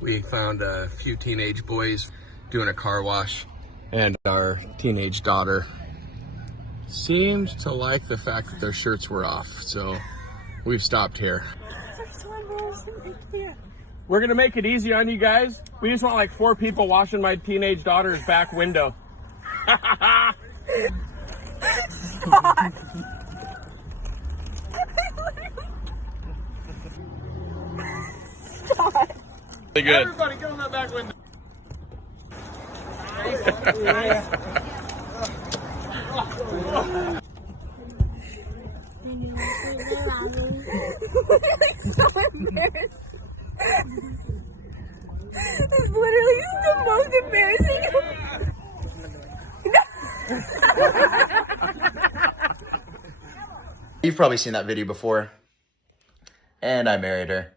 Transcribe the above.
We found a few teenage boys doing a car wash, and our teenage daughter seemed to like the fact that their shirts were off, so we've stopped here. We're gonna make it easy on you guys. We just want like 4 people washing my teenage daughter's back window. Really good. Everybody get on that back window. So embarrassed. It's literally the most embarrassing. You've probably seen that video before. And I married her.